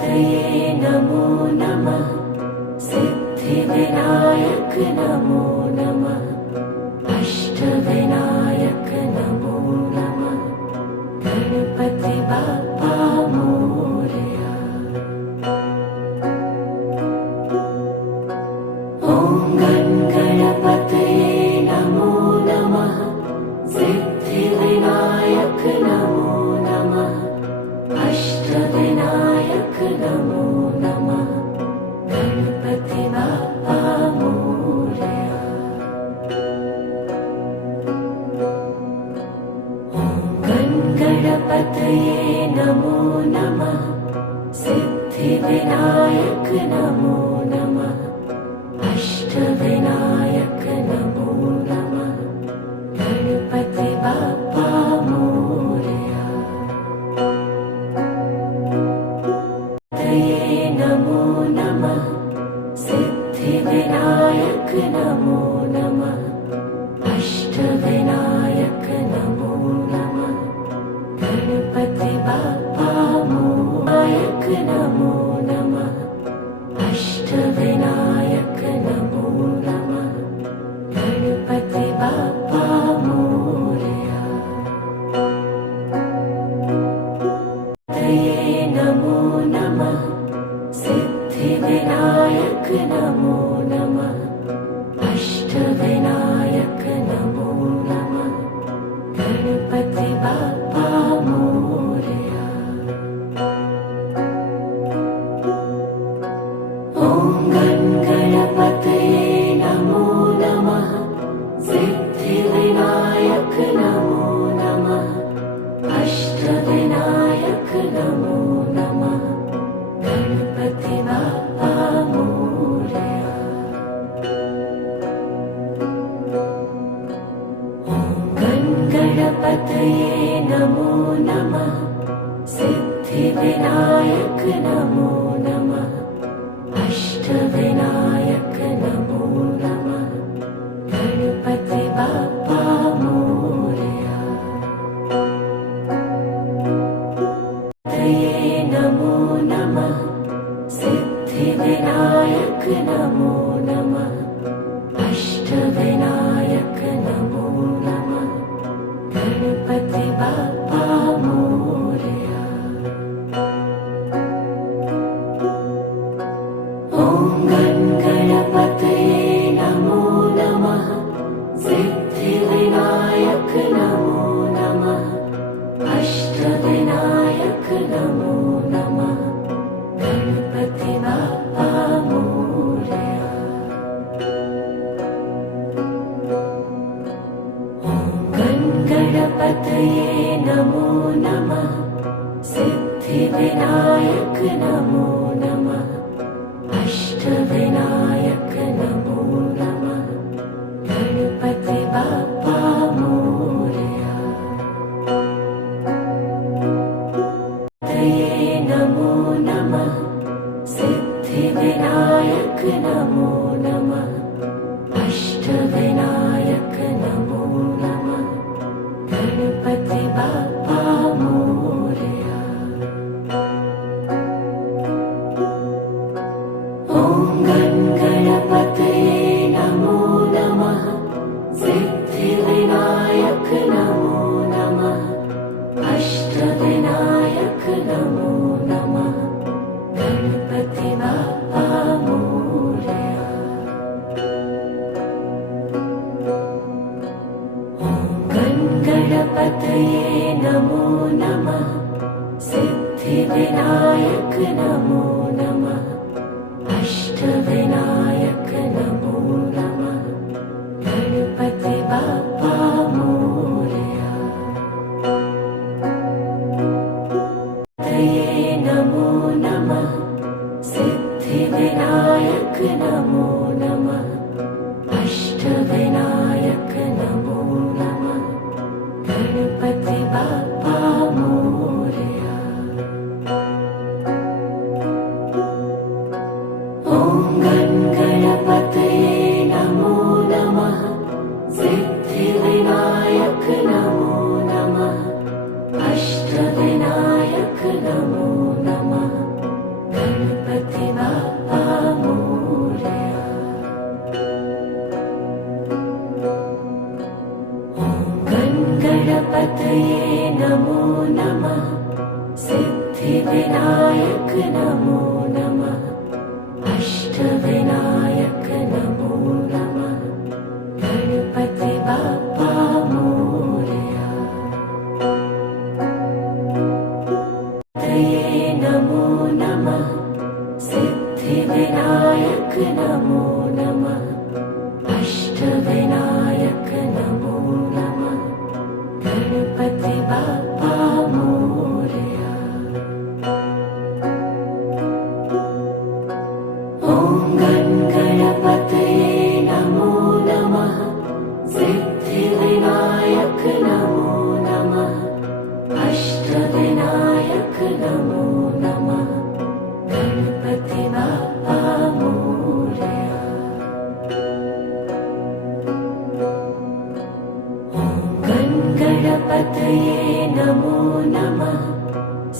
तये नमो नमः। सिद्धिविनायक नमो नमः। अष्टविनायक नमो नमः। गणपति बाप्पा मोरया। ॐ गणपतये नमो नमः। सिद्धिविनायक नमो नमः। अष्टविनायक नमो नमः। गणपति बाप्पा मोरया। ॐ गणपतये नमो नमः। सिद्धिविनायक नमो नमः। अष्टविनायक नमो नमः। गणपति बाप्पा मोरया। तये नमो नमः। सिद्धिविनायक नमो नमः। अष्टविनायक नमो नमः। गणपति बाप्पा मोरया। नमो नमः। अष्टविनायक नमो नमः। गणपति बाप्पा मोरया। तये नमो नमः। सिद्धिविनायक नमो नमः। अष्टविनायक नमो नमः। गणपति बाप्पा मोरया। ॐ गणपतये नमो नमः। सिद्धिविनायक नमो नमः। अष्टविनायक नमो नमः। गणपति बाप्पा मोरया। ॐ गणपतये नमो नमः। सिद्धिविनायक नमो नमः। अष्टविनायक नमो नमः। गणपति बाप्पा मोरया। तये नमो नमः। सिद्धिविनायक नमो नमः। अष्टविनायक नमो नमः। गणपति बाप्पा मोरया। ॐ गणपतये नमो नमः। सिद्धिविनायक नमो नमः। अष्टविनायक नमो नमः। गणपति बाप्पा मोरया। ॐ गणपतये नमो नमः। सिद्धिविनायक नमो नमः। अष्टविनायक नमो नमः। गणपति बाप्पा मोरया। तये नमो नमः। सिद्धिविनायक नमो नमः। अष्टविनायक नमो नमः। गणपति बाप्पा मोरया। ॐ गणपतये नमो नमः। सिद्धिविनायक नमो नमः। अष्टविनायक नमो नमः। गणपति बाप्पा मोरया। ॐ गणपतये नमो नमः। सिद्धिविनायक नमो नमः। अष्टविनायक नमो नमः। गणपति बाप्पा मोरया। तये नमो नमः। सिद्धिविनायक नमो नमः। अष्टविनायक नमो नमः। गणपति बाप्पा मोरया। ॐ गणपतये नमो नमः। सिद्धिविनायक नमो नमः। अष्टविनायक नमो नमः। सिद्धिविनायक नमो नमः अष्टविनायक नमो नमः गणपति बाप्पा मोरया तये नमो नमः सिद्धिविनायक नमो नमः अष्टविनायक नमो नमः गणपति बाप्पा मोरया ॐ गणपतये नमो नमः सिद्धिविनायक नमो नमः अष्टविनायक नमो नमः गणपति बाप्पा मोरया ॐ गणपतये नमो नमः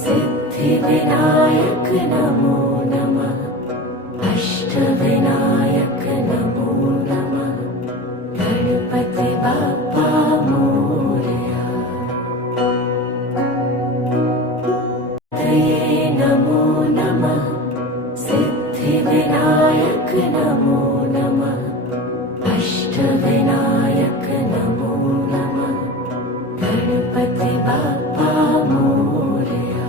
सिद्धिविनायक नमो नमः अष्टविनायक नमो नमः गणपति बाप्पा मोरया तये नमो नमः सिद्धिविनायक नमो नमः अष्टविनायक नमो नमः गणपति बाप्पा मोरया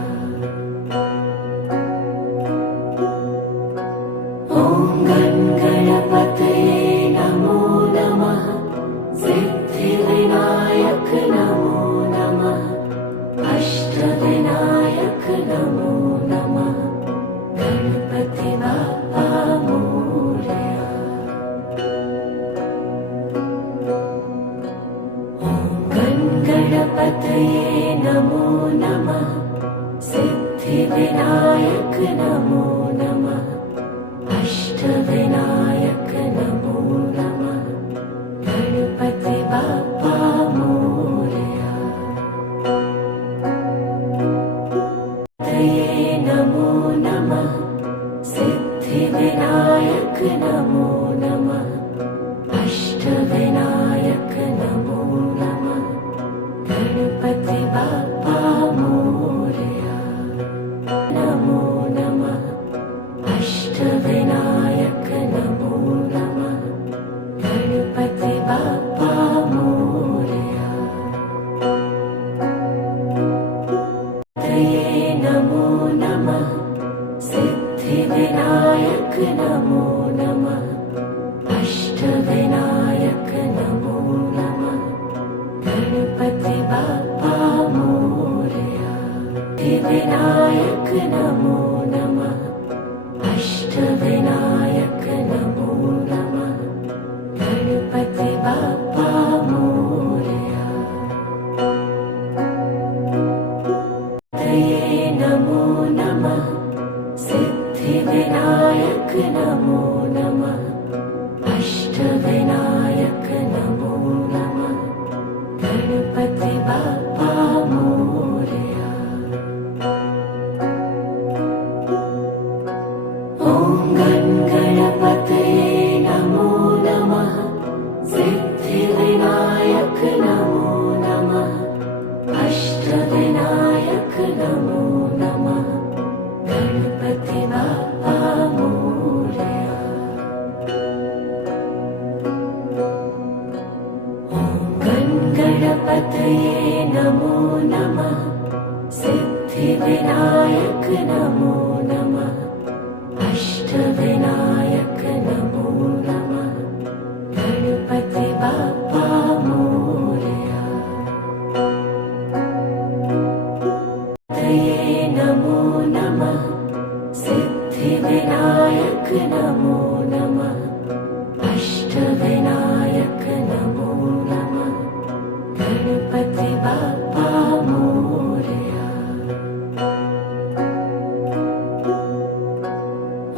ॐ गणपतये नमो नमः सिद्धिविनायक नमो नमः अष्टविनायक नमो नमः गणपति बाप्पा मोरया ॐ गणपतये नमो नमः सिद्धिविनायक नमो नमः अष्टविनायक नमो नमः गणपति बाप्पा मोरया तये नमो नमः सिद्धिविनायक नमो नमः अष्टविनायक नमो नमः गणपति बाप्पा मोरया नमो नमः अष्टविनायक नमो नमः गणपति बाप्पा मोरया तये नमो नमः सिद्धिविनायक नमो नमः अष्टविनायक नमो नमः गणपति बाप्पा मोरया सिद्धिविनायक नमो नमः अष्टविनायक नमो नमः गणपति बाप्पा मोरया तये नमो नमः सिद्धिविनायक नमो नमः अष्टविनायक नमो नमः गणपति बाप्पा मोरया ॐ गणपतये नमो नमः सिद्धिविनायक नमो नमः अष्टविनायक नमो नमः गणपति बाप्पा मोरया ॐ गणपतये नमो नमः सिद्धिविनायक नमो नमः अष्टविनायक नमो नमः गणपति बाप्पा मोरया तये नमो नमः सिद्धिविनायक नमो नमः अष्टविनायक नमो नमः गणपति बाप्पा मोरया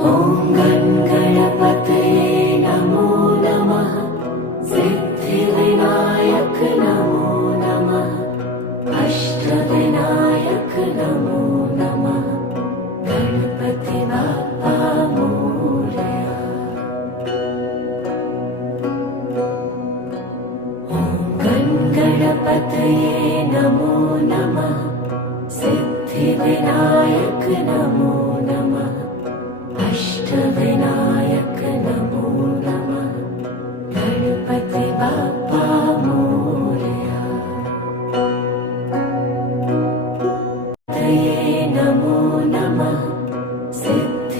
ॐ गणपतये नमो नमः सिद्धिविनायक नमो नमः अष्टविनायक नमो नमः गणपति बाप्पा मोरया ॐ गणपतये नमो नमः सिद्धिविनायक नमो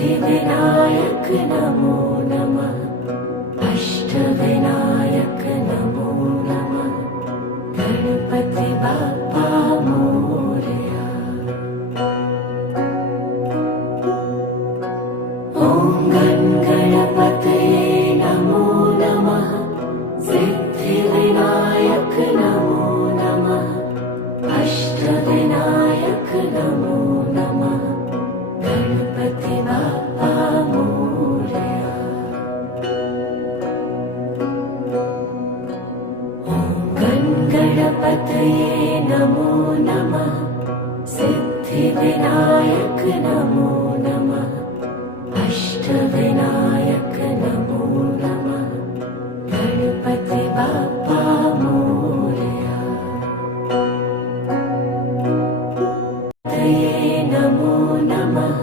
सिद्धिविनायक नमो नमः अष्टविनायक नमो नमः गणपति बाप्पा मोरया। ॐ गणपतये नमो नमः सिद्धिविनायक नमो नमः अष्टविनायक नमो नमः गणपति बाप्पा मोरया। ॐ गणपतये नमो नमः सिद्धिविनायक नमो नमः अष्टविनायक नमो नमः गणपति बाप्पा मोरया। तये नमो नमः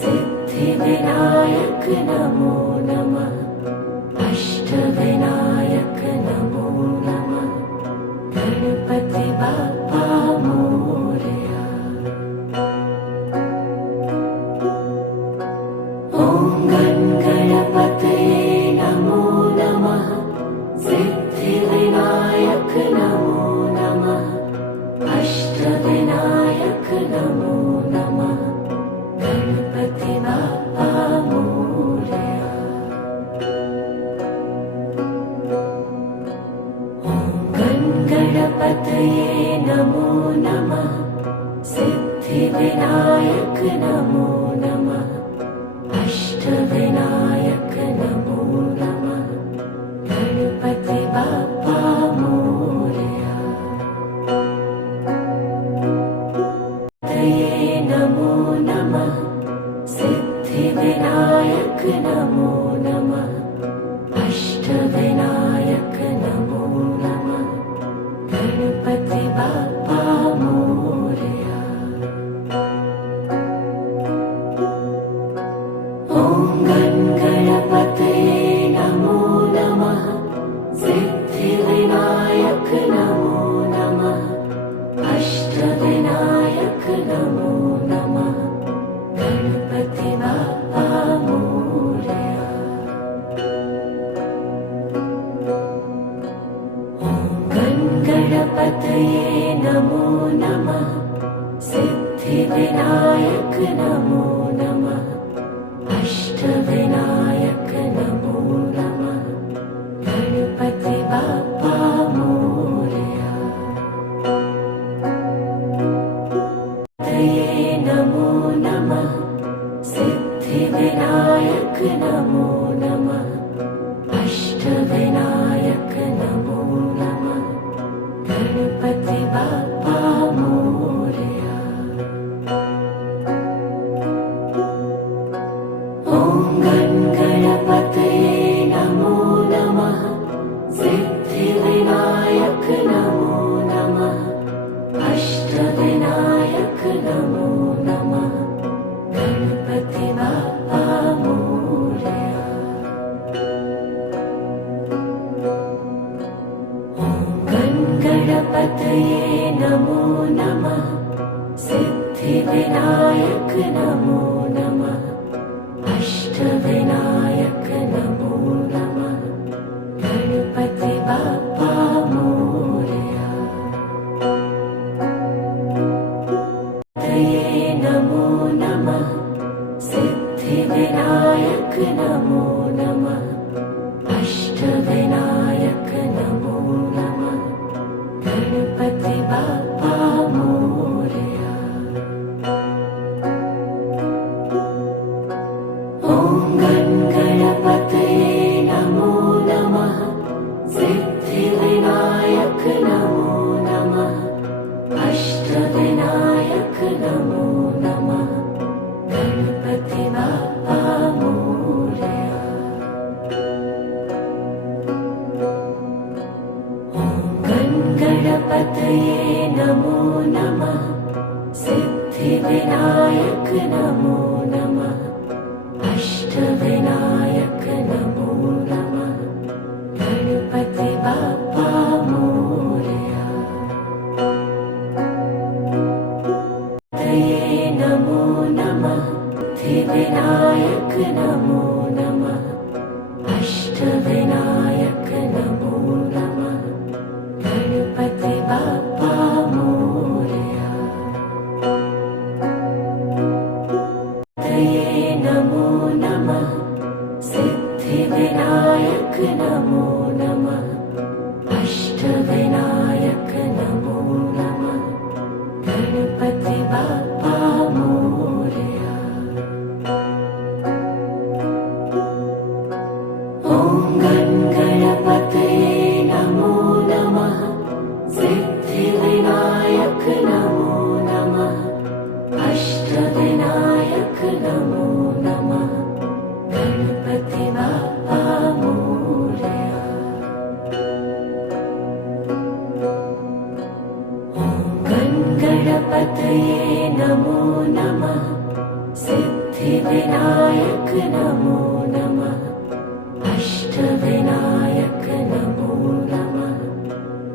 सिद्धिविनायक नमो नमः अष्टविनायक नमो नमः गणपति बाप्पा मोरया। ॐ गणपतये नमो नमः सिद्धिविनायक नमो नमः अष्टविनायक नमो नमः गणपति बाप्पा मोरया। ॐ गणपतये नमो नमः सिद्धिविनायक नमो नमः अष्टविनायक नमो नमः गणपति बाप्पा मोरया। तये नमो नमः सिद्धिविनायक नमो नमः अष्टविनायक नमो नमः गणपति बाप्पा मोरया। ॐ गणपतये नमो नमः सिद्धिविनायक नमो नमः अष्टविनायक नमो नमः गणपति बाप्पा मोरया। ॐ गणपतये नमो नमः सिद्धिविनायक नमो नमः अष्टविनायक नमो नमः गणपति बाप्पा मोरया। तये नमो नमः सिद्धिविनायक नमो नमः अष्टविनायक नमो नमः गणपति बाप्पा मोरया। ॐ गणपतये नमो नमः सिद्धिविनायक नमो नमः अष्टविनायक नमो नमः गणपति बाप्पा मोरया। ॐ गणपतये नमो नमः सिद्धिविनायक नमो नमः अष्टविनायक नमो नमः गणपति बाप्पा मोरया। तये नमो नमः सिद्धिविनायक नमो नमः अष्टविनायक नमो नमः गणपति बाप्पा मोरया। ॐ गणपतये नमो नमः सिद्धिविनायक नमो नमः अष्टविनायक नमो नमः गणपति बाप्पा मोरया। ॐ गणपतये नमो नमः सिद्धिविनायक नमो नमः अष्टविनायक सिद्धिविनायक नमो नमः अष्टविनायक नमो नमः गणपति बाप्पा मोरया तये नमो नमः सिद्धिविनायक नमो नमः अष्टविनायक नमो नमः गणपति बाप्पा मोरया ॐ गणपतये नमो नमः सिद्धिविनायक नमो नमः अष्टविनायक नमो नमः गणपति बाप्पा मोरया गणपतये नमो नमः सिद्धिविनायक नमो नमः अष्टविनायक नमो नमः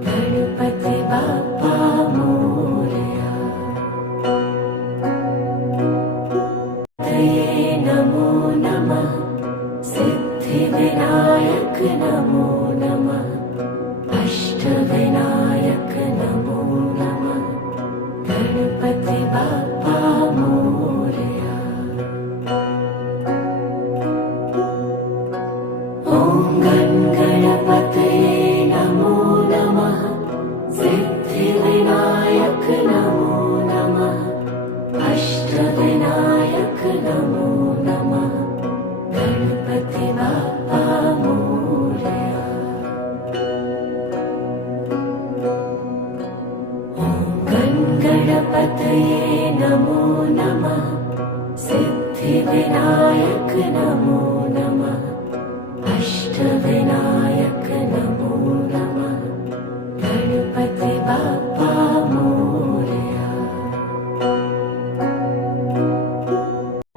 गणपति बाप्पा मोरया तये नमो नमः सिद्धिविनायक नमो नमः अष्टविनायक नमो नमः गणपति बाप्पा मोरया ॐ गणपतये नमो नमः सिद्धिविनायक नमो नमः अष्टविनायक नमो नमः गणपति बाप्पा मोरया गणपतये नमो नमः सिद्धिविनायक नमो नमः अष्टविनायक नमो नमः गणपति बाप्पा मोरया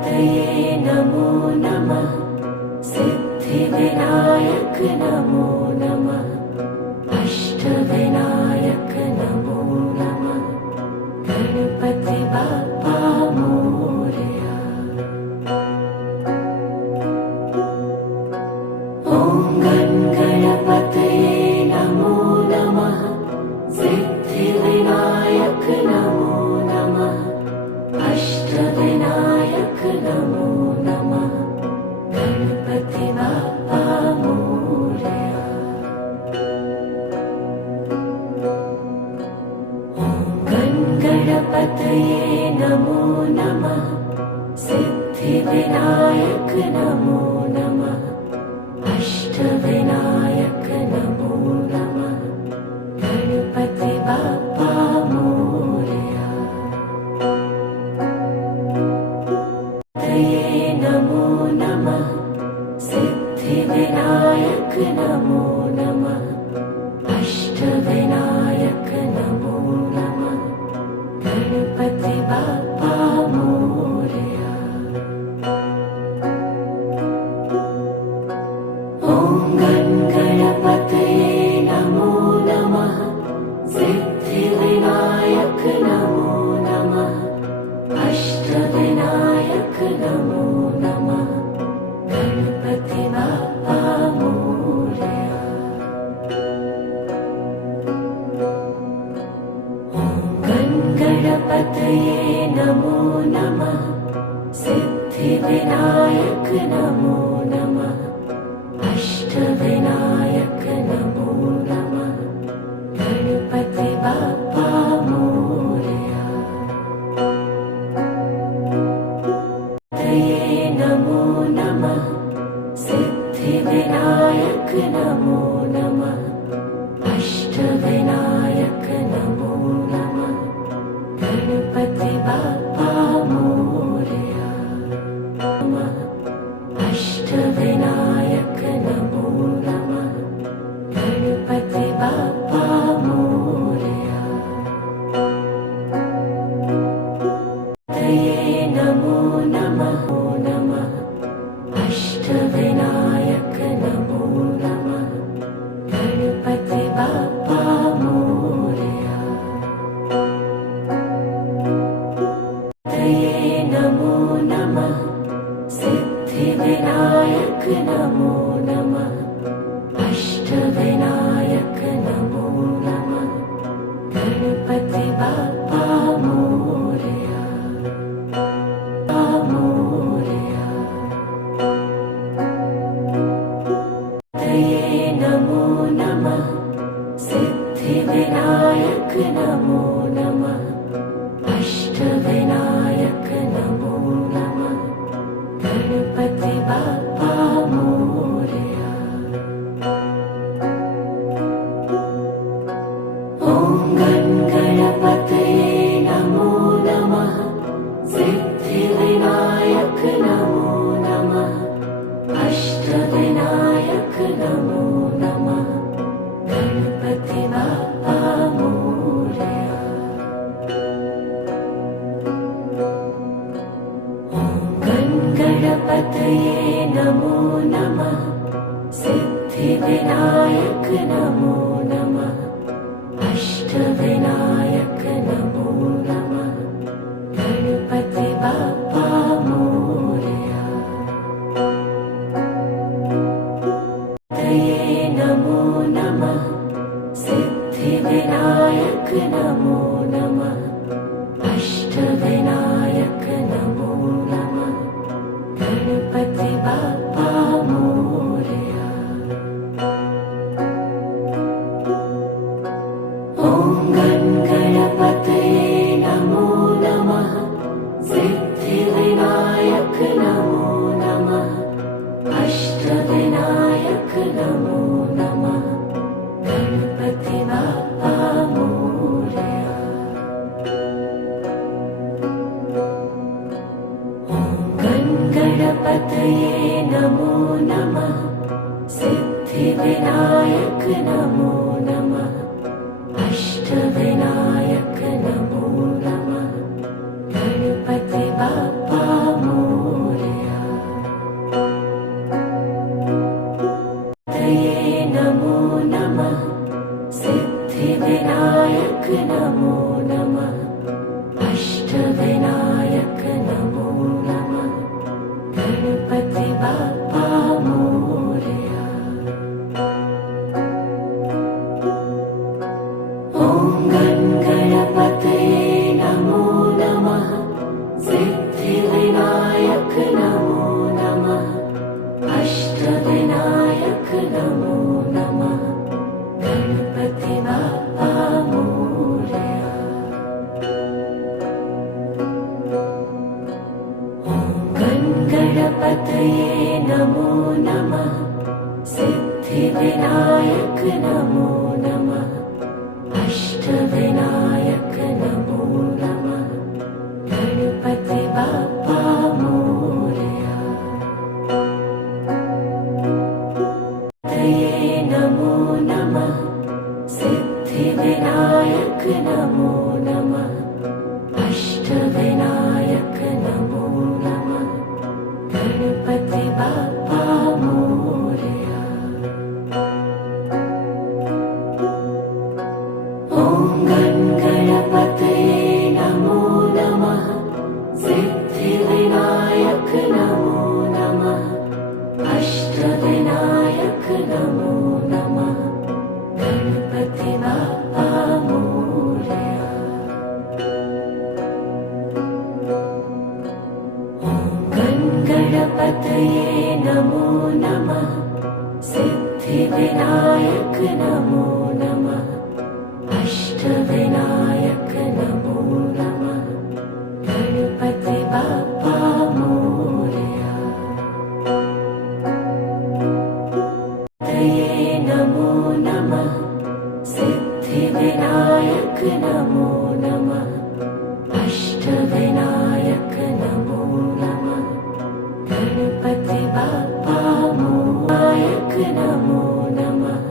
तये नमो नमः सिद्धिविनायक नमो नमः अष्टविनायक नमो नमः गणपति बाप्पा मोरया ॐ गणपतये नमो नमः सिद्धिविनायक नमो नमः अष्टविनायक नमो नमः गणपति बाप्पा मोरया गणपतये नमो नमः सिद्धिविनायक नमो नमः अष्टविनायक नमो नमः गणपति बाप्पा मोरया तये नमो नमः सिद्धिविनायक नमो नमः अष्टविनायक नमो नमः गणपति बाप्पा मोरया ॐ गणपतये नमो नमः सिद्धिविनायक नमो नमः अष्टविनायक नमो नमः गणपति बाप्पा मोरया गणपतये नमो नमः सिद्धिविनायक नमो नमः अष्टविनायक नमो नमः गणपति बाप्पा मोरया तये नमो नमः सिद्धिविनायक नमो नमः अष्टविनायक नमो नमः गणपति बाप्पा मोरया अष्टविनायक नमो नमः गणपति बाप्पा मोरया तये नमो नमः अष्टविनायक नमो नमः सिद्धिविनायक नमो नमः अष्टविनायक नमो नमः गणपति बाप्पा मोरया मोरया तये नमो नमः सिद्धिविनायक नमो नमः अष्टविनायक नमो नमः गणपति बाप्पा मोरया ॐ गणपतये नमो नमः सिद्धिविनायक नमो नमः अष्टविनायक नमो नमः गणपति बाप्पा मोरया गणपतये नमो नमः सिद्धिविनायक नमो नमः अष्टविनायक नमो नमः गणपति बाप्पा मोरया तये नमो नमः सिद्धिविनायक नमो नमः अष्टविनायक नमो नमः गणपति बाप्पा मोरया ॐ गणपतये नमो नमः सिद्धिविनायक नमो नमः अष्टविनायक नमो नमः गणपति बाप्पा मोरया गणपतये नमो नमः सिद्धिविनायक नमो नमः अष्टविनायक नमो नमः गणपति बाप्पा मोरया तये नमो नमः सिद्धिविनायक नमो नमः अष्टविनायक नमो नमः गणपति बाप्पा मोरया ॐ गणपतये नमो नमः सिद्धिविनायक नमो नमः अष्टविनायक नमो नमः गणपति बाप्पा मोरया गणपतये नमो नमः सिद्धिविनायक नमो नमः अष्टविनायक नमो नमः गणपति बाप्पा मोरया तये नमो नमः सिद्धिविनायक नमो नमः अष्टविनायक नमो नमः गणपति बाप्पा मोरया ॐ गणपतये नमो नमः सिद्धिविनायक नमो नमः अष्टविनायक नमो नमः गणपति बाप्पा मोरया गणपतये नमो नमः सिद्धिविनायक नमो नमः अष्टविनायक नमो नमः गणपति बाप्पा मोरया तये नमो नमः सिद्धिविनायक नमो नमः अष्टविनायक नमो नमः गणपति बाप्पा मोरया नमो नमः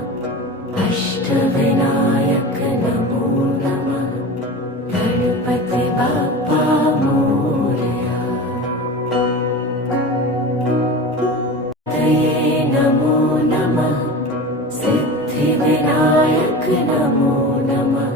अष्टविनायक नमो नमः गणपति बाप्पा मोरया तये नमो नमः सिद्धिविनायक नमो नमः